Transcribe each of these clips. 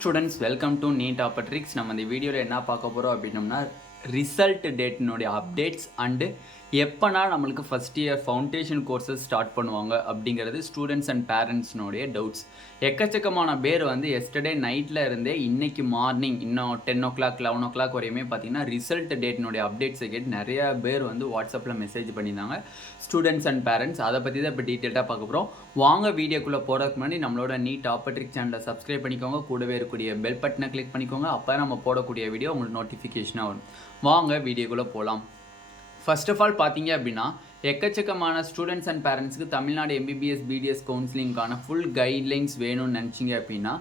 Students, welcome to Neet Tricks. நம்ம இந்த வீடியோவில் என்ன பார்க்க போகிறோம் அப்படின்னம்னா ரிசல்ட் டேட்னுடைய அப்டேட்ஸ் அண்டு எப்போனா நம்மளுக்கு first year foundation courses start பண்ணுவாங்க அப்படிங்கிறது ஸ்டூடெண்ட்ஸ் அண்ட் பேரண்ட்ஸ்னுடைய டவுட்ஸ். எக்கச்சக்கமான பேர் வந்து எஸ்டர்டே நைட்டில் இருந்தே இன்றைக்கி மார்னிங் இன்னும் 10 o'clock 11 o'clock வரையுமே பார்த்தீங்கன்னா ரிசல்ட் டேட்னுடைய அப்டேட்ஸை கேட்டு நிறையா பேர் வந்து வாட்ஸ்அப்பில் மெசேஜ் பண்ணியிருந்தாங்க ஸ்டூடெண்ட்ஸ் அண்ட் பேரண்ட்ஸ். அதை பற்றி தான் இப்போ டீட்டெயிலாக பார்க்க போகிறோம். வாங்க வீடியோக்குள்ளே போகிறதுக்கு முன்னாடி நம்மளோட நீட் ட்ரிக்ஸ் சேனலை சப்ஸ்கிரைப் பண்ணிக்கோங்க, கூடவே இருக்கக்கூடிய பெல் பட்டனை கிளிக் பண்ணிக்கோங்க. அப்போ நம்ம போடக்கூடிய வீடியோ உங்களுக்கு நோட்டிஃபிகேஷனாக வரும். வாங்க வீடியோக்குள்ளே போகலாம். ஃபர்ஸ்ட் ஆஃப் ஆல் பார்த்தீங்க அப்படின்னா எக்கச்சக்கமான ஸ்டூடெண்ட்ஸ் அண்ட் பேரண்ட்ஸுக்கு Tamil Nadu MBBS BDS கவுன்சிலிங்கான full guidelines வேணும்னு நினச்சிங்க அப்படின்னா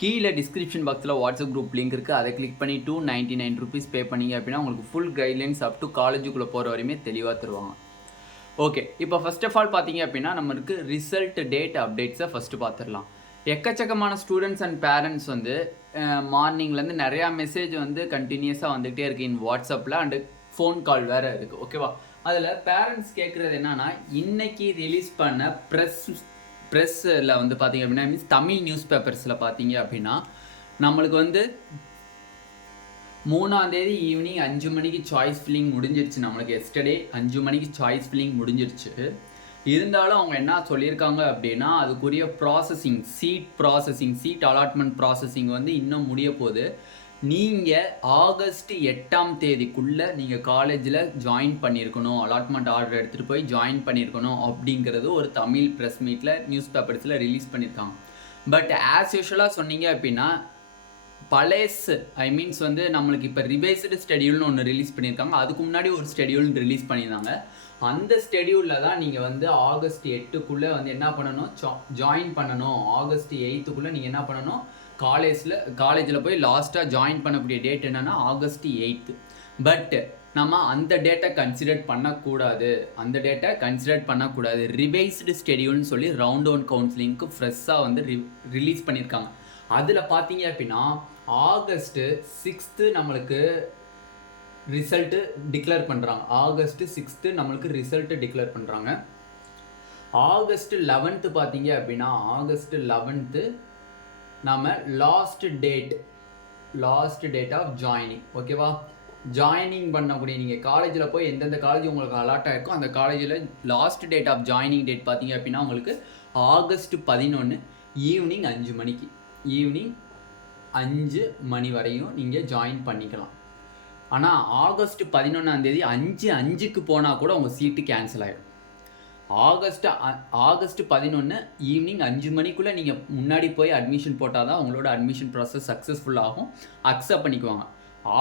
கீழே டிஸ்கிரிப்ஷன் பாக்ஸில் வாட்ஸ்அப் குரூப் லிங்க் இருக்குது. அதை கிளிக் பண்ணி 299 rupees பே பண்ணிங்க அப்படின்னா உங்களுக்கு ஃபுல் கைட்லைன்ஸ் அப் டு காலேஜுக்குள்ளே போகிற வரையுமே தெளிவாக தருவாங்க. ஓகே, இப்போ ஃபர்ஸ்ட் ஆஃப் ஆல் பார்த்தீங்க அப்படின்னா நம்மளுக்கு ரிசல்ட் டேட் அப்டேட்ஸை ஃபஸ்ட்டு பார்த்துடலாம். எக்கச்சக்கமான ஸ்டூடெண்ட்ஸ் அண்ட் பேரண்ட்ஸ் வந்து மார்னிங்லேருந்து நிறையா மெசேஜ் வந்து கண்டினியூஸாக வந்துகிட்டே இருக்குது இன் வாட்ஸ்அப்பில் அண்டு ஃபோன் கால் வேறு இருக்குது. ஓகேவா, அதில் பேரண்ட்ஸ் கேட்குறது என்னன்னா, இன்னைக்கு ரிலீஸ் பண்ண ப்ரெஸ்ஸில் வந்து பார்த்தீங்க அப்படின்னா மீன்ஸ் தமிழ் நியூஸ் பேப்பர்ஸில் பார்த்தீங்க அப்படின்னா நம்மளுக்கு வந்து 3ஆம் தேதி ஈவினிங் 5 மணிக்கு சாய்ஸ் ஃபில்லிங் முடிஞ்சிருச்சு. நம்மளுக்கு எஸ்டர்டே 5 மணிக்கு சாய்ஸ் ஃபில்லிங் முடிஞ்சிருச்சு. இருந்தாலும் அவங்க என்ன சொல்லியிருக்காங்க அப்படின்னா அதுக்குரிய சீட் அலாட்மெண்ட் ப்ராசஸிங் வந்து இன்னும் முடிய போகுது. நீங்கள் ஆகஸ்ட் 8ஆம் தேதிக்குள்ளே நீங்கள் காலேஜில் ஜாயின் பண்ணியிருக்கணும், அலாட்மெண்ட் ஆர்டர் எடுத்துகிட்டு போய் ஜாயின் பண்ணியிருக்கணும் அப்படிங்கிறது ஒரு தமிழ் ப்ரெஸ் மீட்டில் நியூஸ் பேப்பர்ஸில் ரிலீஸ் பண்ணியிருக்காங்க. பட் ஆஸ் யூஷுவலாக சொன்னீங்க அப்படின்னா மீன்ஸ் வந்து நம்மளுக்கு இப்போ ரிவைஸ்டு ஸ்கெடியூல்னு ஒன்று ரிலீஸ் பண்ணியிருக்காங்க. அதுக்கு முன்னாடி ஒரு ஸ்கெடியூல் ரிலீஸ் பண்ணியிருந்தாங்க. அந்த ஸ்கெடியூலில் தான் நீங்கள் வந்து ஆகஸ்ட் 8க்குள்ளே வந்து என்ன பண்ணணும், ஜாயின் பண்ணணும். ஆகஸ்ட் 8க்குள்ளே நீங்கள் என்ன பண்ணணும், காலேஜில் போய் லாஸ்ட்டாக ஜாயின் பண்ணக்கூடிய டேட் என்னென்னா ஆகஸ்ட் 8. பட் நம்ம அந்த டேட்டை கன்சிடர் பண்ணக்கூடாது. ரிவைஸ்டு ஸ்கெடியூல்னு சொல்லி ரவுண்ட் 1 கவுன்சிலிங்க்கு ஃப்ரெஷ்ஷாக வந்து ரிலீஸ் பண்ணியிருக்காங்க. அதில் பார்த்தீங்க அப்படின்னா ஆகஸ்ட் 6 நம்மளுக்கு ரிசல்ட்டு டிக்ளேர் பண்ணுறாங்க. ஆகஸ்ட் 6 நம்மளுக்கு ரிசல்ட்டு டிக்ளேர் பண்ணுறாங்க. ஆகஸ்ட் 11 பார்த்தீங்க அப்படின்னா ஆகஸ்ட் 11 நம்ம லாஸ்ட் டேட் ஆஃப் ஜாயினிங். ஓகேவா, ஜாயினிங் பண்ணக்கூடிய நீங்கள் காலேஜில் போய் எந்தெந்த காலேஜ் உங்களுக்கு அலாட் ஆகிருக்கோ அந்த காலேஜில் last date of joining date பார்த்தீங்க அப்படின்னா உங்களுக்கு ஆகஸ்ட் 11 ஈவினிங் 5 மணிக்கு, ஈவினிங் 5 மணி வரையும் நீங்கள் ஜாயின் பண்ணிக்கலாம். ஆனால் ஆகஸ்ட் 11ஆம் தேதி 5:05க்கு போனால் கூட உங்கள் சீட்டு கேன்சல் ஆகிடும். ஆகஸ்ட் 11 ஈவினிங் 5 மணிக்குள்ளே நீங்கள் முன்னாடி போய் அட்மிஷன் போட்டால் தான் உங்களோட அட்மிஷன் ப்ராசஸ் சக்ஸஸ்ஃபுல் ஆகும், அக்செப்ட் பண்ணிக்குவாங்க.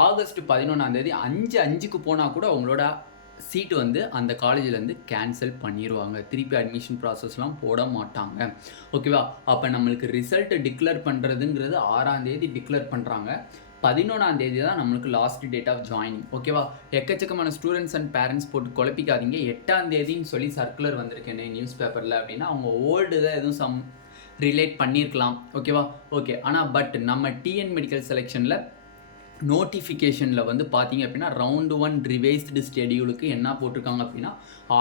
ஆகஸ்ட் 11ஆம் தேதி 5:05க்கு போனால் கூட உங்களோட சீட்டு வந்து அந்த காலேஜிலேருந்து கேன்சல் பண்ணிடுவாங்க. திருப்பி அட்மிஷன் ப்ராசஸ்லாம் போட மாட்டாங்க. ஓகேவா, அப்போ நம்மளுக்கு ரிசல்ட் டிக்ளேர் பண்ணுறதுங்கிறது 6ஆம் தேதி டிக்ளேர் பண்ணுறாங்க. 11ஆம் தேதி தான் நம்மளுக்கு லாஸ்ட் டேட் ஆஃப் ஜாயினிங். ஓகேவா, எக்கச்சக்கமான ஸ்டூடெண்ட்ஸ் அண்ட் பேரண்ட்ஸ் போட்டு குழப்பிக்காதீங்க. 8ஆம் தேதின்னு சொல்லி சர்க்குலர் வந்திருக்கேன் நியூஸ் பேப்பரில் அப்படின்னா அவங்க ஓல்டு தான் எதுவும் ரிலேட் பண்ணியிருக்கலாம். ஓகேவா, ஓகே. ஆனால் பட் நம்ம டிஎன் மெடிக்கல் செலெக்ஷனில் நோட்டிஃபிகேஷனில் வந்து பார்த்தீங்க அப்படின்னா ரவுண்ட் 1 ரிவைஸ்டு ஸ்கெடியூலுக்கு என்ன போட்டிருக்காங்க அப்படின்னா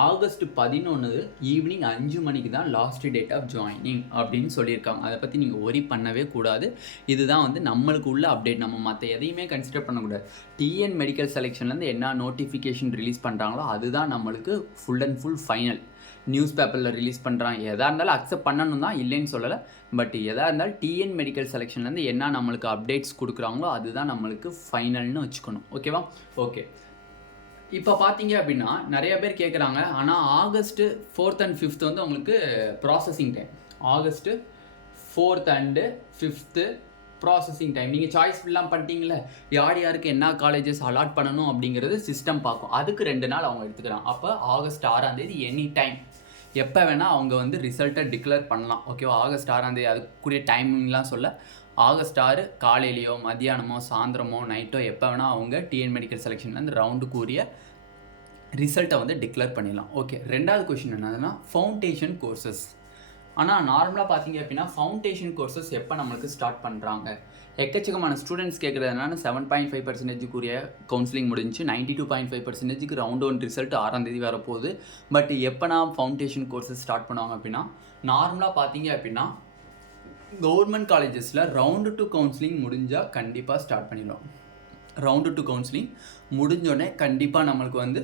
ஆகஸ்ட் 11 ஈவினிங் 5 மணிக்கு தான் லாஸ்ட் டேட் ஆஃப் ஜாயினிங் அப்படின்னு சொல்லியிருக்காங்க. அதை பற்றி நீங்கள் ஒரி பண்ணவே கூடாது. இதுதான் வந்து நம்மளுக்கு உள்ள அப்டேட். நம்ம மற்ற எதையுமே கன்சிடர் பண்ணக்கூடாது. டிஎன் மெடிக்கல் செலெக்ஷன்லேருந்து என்ன நோட்டிஃபிகேஷன் ரிலீஸ் பண்ணுறாங்களோ அதுதான் நம்மளுக்கு full and full final. News பேப்பரில் ரிலீஸ் பண்ணுறாங்க, எதாக இருந்தாலும் அக்செப்ட் பண்ணணும் தான், இல்லைன்னு சொல்லலை. பட் எதாக இருந்தாலும் டிஎன் மெடிக்கல் செலெக்ஷன்லேருந்து என்ன நம்மளுக்கு அப்டேட்ஸ் கொடுக்குறாங்களோ அதுதான் நம்மளுக்கு ஃபைனல்னு வச்சுக்கணும். ஓகேவா, ஓகே. இப்போ பார்த்தீங்க அப்படின்னா நிறைய பேர் கேட்குறாங்க, ஆனால் ஆகஸ்ட் 4th and 5th வந்து உங்களுக்கு processing time. August 4th and 5th processing time. நீங்கள் சாய்ஸ் ஃபில்லாம் பண்ணிட்டீங்களே, யாருக்கு என்ன காலேஜஸ் அலாட் பண்ணணும் அப்படிங்கிறது சிஸ்டம் பார்க்கும். அதுக்கு 2 நாள் அவங்க எடுத்துக்கிறாங்க. அப்போ ஆகஸ்ட் 6ஆம் தேதி எனி டைம் எப்போ வேணால் அவங்க வந்து ரிசல்ட்டை டிக்ளேர் பண்ணலாம். ஓகேவா, ஆகஸ்ட் 6ஆம் தேதி அதுக்குரிய டைமிங்லாம் சொல்ல ஆகஸ்ட் 6 காலையிலையோ மதியானமோ சாயந்தரமோ நைட்டோ எப்போ வேணால் அவங்க டிஎன் மெடிக்கல் செலெக்ஷன்லேருந்து ரவுண்டுக்குரிய ரிசல்ட்டை வந்து டிக்ளேர் பண்ணிடலாம். ஓகே, 2வது கொஷின் என்னதுன்னா ஃபவுண்டேஷன் கோர்சஸ். ஆனால் நார்மலாக பார்த்தீங்க அப்படின்னா ஃபவுண்டேஷன் கோர்சஸ் எப்போ நம்மளுக்கு ஸ்டார்ட் பண்ணுறாங்க? எக்கச்சக்கமான ஸ்டூடெண்ட்ஸ் கேட்குறது என்னன்னா 7.5%க்குரிய கவுன்சிலிங் முடிஞ்சு 92.5%க்கு ரவுண்ட் 1 ரிசல்ட் 6ஆம் தேதி வரப்போகுது. பட் எப்போ நான் ஃபவுண்டேஷன் கோர்சஸ் ஸ்டார்ட் பண்ணுவாங்க அப்படின்னா நார்மலாக பார்த்தீங்க அப்படின்னா கவர்மெண்ட் காலேஜஸில் ரவுண்டு 2 கவுன்சிலிங் முடிஞ்சால் கண்டிப்பாக ஸ்டார்ட் பண்ணிடுவோம். ரவுண்டு 2 கவுன்சிலிங் முடிஞ்சோடனே கண்டிப்பாக நம்மளுக்கு வந்து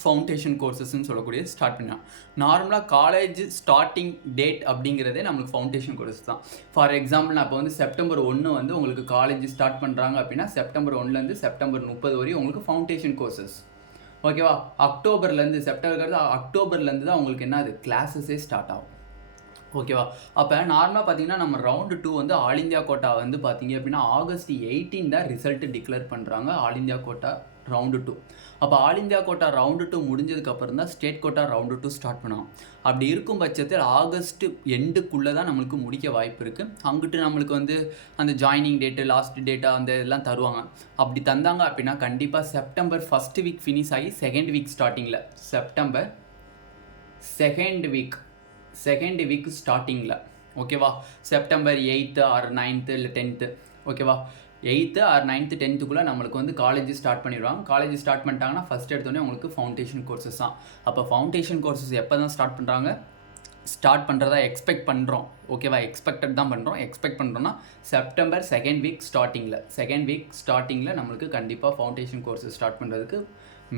ஃபவுண்டேஷன் கோர்சஸ்ன்னு சொல்லக்கூடிய ஸ்டார்ட் பண்ணலாம். நார்மலாக காலேஜ் ஸ்டார்டிங் டேட் அப்படிங்கிறதே நம்மளுக்கு ஃபவுண்டேஷன் கோர்ஸ் தான். ஃபார் எக்ஸாம்பிள் நான் இப்போ வந்து செப்டம்பர் 1 வந்து உங்களுக்கு காலேஜ் ஸ்டார்ட் பண்ணுறாங்க அப்படின்னா செப்டம்பர் 1லேருந்து செப்டம்பர் 30 வரையும் உங்களுக்கு ஃபவுண்டேஷன் கோர்சஸ். ஓகேவா? அக்டோபர்லேருந்து அக்டோபர்லேருந்து தான் உங்களுக்கு என்ன அது கிளாஸஸே ஸ்டார்ட் ஆகும். ஓகேவா? அப்போ நார்மலாக பார்த்தீங்கன்னா நம்ம ரவுண்டு 2 வந்து ஆல் இந்தியா கோட்டா வந்து பார்த்தீங்க அப்படின்னா ஆகஸ்ட் 18 தான் ரிசல்ட்டு டிக்ளேர் பண்ணுறாங்க. All India quota round 2. அப்போ ஆல் இந்தியா கோட்டா ரவுண்டு 2 முடிஞ்சதுக்கப்புறம் தான் ஸ்டேட் கோட்டா ரவுண்டு 2 ஸ்டார்ட் பண்ணுவோம். அப்படி இருக்கும் பட்சத்தில் ஆகஸ்ட் எண்டுக்குள்ளே தான் நம்மளுக்கு முடிக்க வாய்ப்பு இருக்குது. அங்கிட்டு நம்மளுக்கு வந்து அந்த ஜாயினிங் டேட்டு லாஸ்ட் டேட்டா அந்த இதெல்லாம் தருவாங்க. அப்படி தந்தாங்க அப்படின்னா கண்டிப்பாக செப்டம்பர் ஃபஸ்ட்டு வீக் ஃபினிஷ் ஆகி செகண்ட் வீக் ஸ்டார்டிங்கில் செப்டம்பர் செகண்ட் வீக் ஸ்டார்டிங்கில் ஓகேவா? செப்டம்பர் 8th ஆர் 9th இல்லை 10th ஓகேவா? 8th ஆர் 9th 10th நம்மளுக்கு வந்து காலேஜ் ஸ்டார்ட் பண்ணிடுவாங்க. காலேஜ் ஸ்டார்ட் பண்ணிட்டாங்கன்னா ஃபஸ்ட் எடுத்தோடனே உங்களுக்கு ஃபவுண்டேஷன் கோர்சஸ் தான். அப்போ ஃபவுண்டேஷன் கோர்சஸ் எப்போ தான் ஸ்டார்ட் பண்ணுறாங்க? ஸ்டார்ட் பண்ணுறதா எக்ஸ்பெக்ட் பண்ணுறோம். ஓகேவா? எக்ஸ்பெக்ட் பண்ணுறோன்னா செப்டம்பர் செகண்ட் வீக் ஸ்டார்டிங்கில் நம்மளுக்கு கண்டிப்பாக ஃபவுண்டேஷன் கோர்சஸ் ஸ்டார்ட் பண்ணுறதுக்கு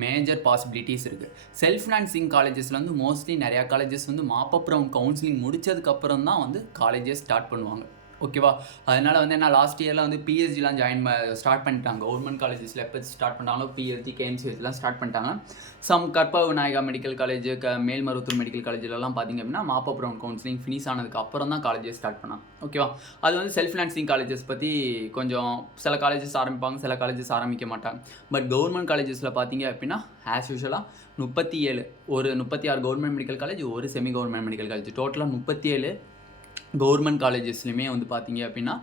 மேஜர் பாசிபிலிட்டிஸ் இருக்குது. செல்ஃப் ஃபினான்சிங் காலேஜஸில் வந்து மோஸ்ட்லி நிறையா காலேஜஸ் வந்து மாப்பப் ரவுண்ட் கவுன்சிலிங் முடித்ததுக்கப்புறம் தான் வந்து காலேஜஸ் ஸ்டார்ட் பண்ணுவாங்க. ஓகேவா? அதனால் வந்து என்ன லாஸ்ட் இயரில் வந்து பிஹெச்டிலாம் ஸ்டார்ட் பண்ணிட்டாங்க. கவர்மெண்ட் காலேஜஸில் எப்போ ஸ்டார்ட் பண்ணாங்களோ பிஹெச்டி கேஎம்சிஎஸ்லாம் ஸ்டார்ட் பண்ணிட்டாங்க. Some Karpaga Vinayaga medical college Melmaruvathur medical காலேஜ்லலாம் பார்த்திங்க அப்படின்னா மாப்பப் ரவுண்ட் கவுன்சிலிங் ஃபினிஷ் ஆனதுக்கு அப்புறம் தான் காலேஜஸ் ஸ்டார்ட் பண்ணாங்க. ஓகேவா? அது வந்து செல்ஃப் ஃபினான்சிங் காலேஜஸ் பற்றி கொஞ்சம் சில காலேஜஸ் ஆரம்பிப்பாங்க, சில காலேஜஸ் ஆரம்பிக்க மாட்டாங்க. பட் கவர்மெண்ட் காலேஜஸில் பார்த்தீங்க அப்படின்னா ஆஸ் யூஷுவலாக 36 கவர்மெண்ட் மெடிக்கல் காலேஜ், ஒரு செமி கவர்மெண்ட் மெடிக்கல் காலேஜ், டோட்டலாக 37 கவர்மெண்ட் காலேஜஸ்லையுமே வந்து பார்த்தீங்க அப்படின்னா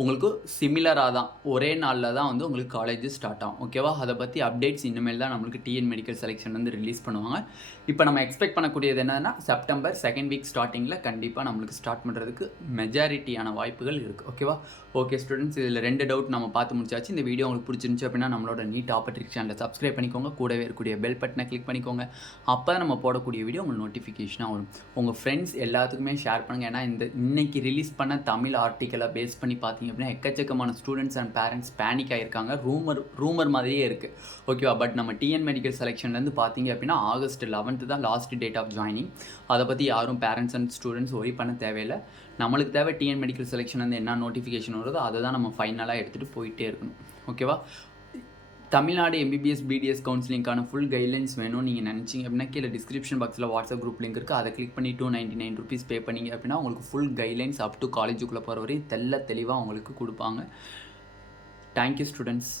உங்களுக்கு சிமிலராக தான் ஒரே நாளில் தான் வந்து உங்களுக்கு காலேஜ் ஸ்டார்ட் ஆகும். ஓகேவா? அதை பற்றி அப்டேட்ஸ் இனிமேல் தான் நம்மளுக்கு டிஎன் மெடிக்கல் செலெக்ஷன் வந்து ரிலீஸ் பண்ணுவாங்க. இப்போ நம்ம எக்ஸ்பெக்ட் பண்ணக்கூடியது என்னன்னா செப்டம்பர் செகண்ட் வீக் ஸ்டார்டிங்கில் கண்டிப்பாக நம்மளுக்கு ஸ்டார்ட் பண்ணுறதுக்கு மெஜாரிட்டியான வாய்ப்புகள் இருக்குது. ஓகேவா? ஓகே ஸ்டூடெண்ட்ஸ், இதில் 2 டவுட் நம்ம பார்த்து முடிச்சாச்சு. இந்த வீடியோ உங்களுக்கு பிடிச்சிருந்துச்சு அப்படின்னா நம்மளோட நீட் ஆப்பர்ட்ரிக் சேனலை சப்ஸ்கிரைப் பண்ணிக்கோங்க. கூடவே இருக்கக்கூடிய பெல் பட்டனை கிளிக் பண்ணிக்கோங்க. அப்போ தான் நம்ம போடக்கூடிய வீடியோ உங்களுக்கு நோட்டிஃபிகேஷனாக வரும். உங்கள் ஃப்ரெண்ட்ஸ் எல்லாத்துக்குமே ஷேர் பண்ணுங்கள். ஏன்னா இன்னைக்கு ரிலீஸ் பண்ண தமிழ் ஆர்டிக்கலை பேஸ் பண்ணி பார்த்தீங்க அப்படின்னா எக்கச்சக்கமான ஸ்டூடெண்ட்ஸ் அண்ட் பேரண்ட்ஸ் பேனிக் ஆகியிருக்காங்க. ரூமர் மாதிரியே இருக்குது. ஓகேவா? பட் நம்ம டிஎன் மெடிக்கல் செலெக்ஷன்லேருந்து பார்த்தீங்க அப்படின்னா ஆகஸ்ட் 11th தான் லாஸ்ட் டேட் ஆஃப் ஜாயினிங். அதை பற்றி யாரும் பேரண்ட்ஸ் அண்ட் ஸ்டூடெண்ட்ஸ் ஒரி பண்ண தேவையில்லை. நம்மளுக்கு தேவை டிஎன் மெடிக்கல் செலெக்ஷன் வந்து என்ன நோட்டிஃபிகேஷன் வருதோ அதை தான் நம்ம ஃபைனலாக எடுத்துகிட்டு போயிட்டே இருக்கணும். ஓகேவா? தமிழ்நாடு எம்பிபிஎஸ் பிடிஎஸ் கவுன்சிலிங்கான ஃபுல் கைட்லைன்ஸ் வேணும் நீங்கள் நினச்சிங்க அப்படின்னா கீழே டிஸ்கிரிப்ஷன் பாக்ஸில் வாட்ஸ்அப் குரூப் லிங்க் இருக்குது. அதை கிளிக் பண்ணி 299 rupees பே பண்ணிங்க அப்படின்னா உங்களுக்கு ஃபுல் கைட்லைன்ஸ் அப் டு காலேஜுக்குள்ளே போகிற வரையும் தெளிவாக உங்களுக்கு கொடுப்பாங்க. Thank you students.